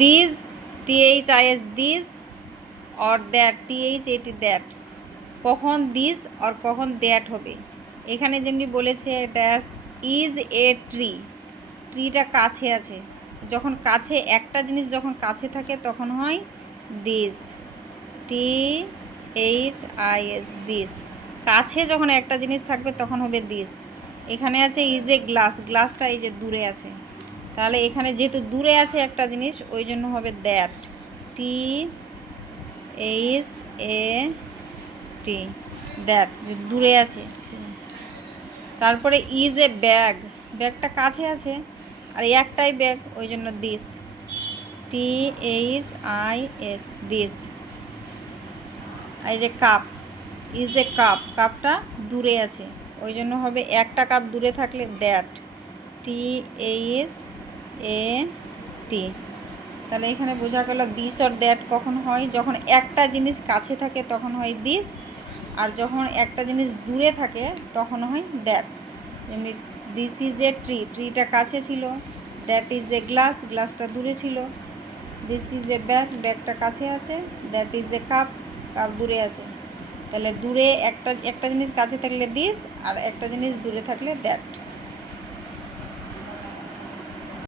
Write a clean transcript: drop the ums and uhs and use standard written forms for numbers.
This, THIS this, or that, THAT that. কখন this আর কখন that হবে? এখানে যেমনি বলেছে ড্যাশ ইজ এ ট্রি, ট্রিটা কাছে আছে, যখন কাছে একটা জিনিস যখন কাছে থাকে তখন হয় দিস, THIS দিস। কাছে যখন একটা জিনিস থাকবে তখন হবে দিস। এখানে আছে ইজ এ গ্লাস, গ্লাসটা এই যে দূরে আছে, তাহলে এখানে যেহেতু দূরে আছে একটা জিনিস ওই জন্য হবে দ্যাট, THAT দ্যাট, দূরে আছে। তারপরে ইজ এ ব্যাগ, ব্যাগটা কাছে আছে আর একটাই ব্যাগ ওই জন্য দিস, THIS দিস। এই যে কাপ, ইজ এ কাপ, কাপটা দূরে আছে ওই জন্য হবে একটা কাপ দূরে থাকলে দ্যাট, THAT। তাহলে এখানে বোঝা গেল দিস অর দ্যাট কখন হয়, যখন একটা জিনিস কাছে থাকে তখন হয় দিস, আর যখন একটা জিনিস দূরে থাকে তখন হয় দ্যাট। যেমনি দিস ইজ এ ট্রি, ট্রিটা কাছে ছিল, দ্যাট ইজ এ গ্লাস, গ্লাসটা দূরে ছিল, দিস ইজ এ ব্যাগ, ব্যাগটা কাছে আছে, that is a cup, cup দূরে আছে। তাহলে দূরে একটা জিনিস কাছে থাকলে দিস আর একটা জিনিস দূরে থাকলে দ্যাট।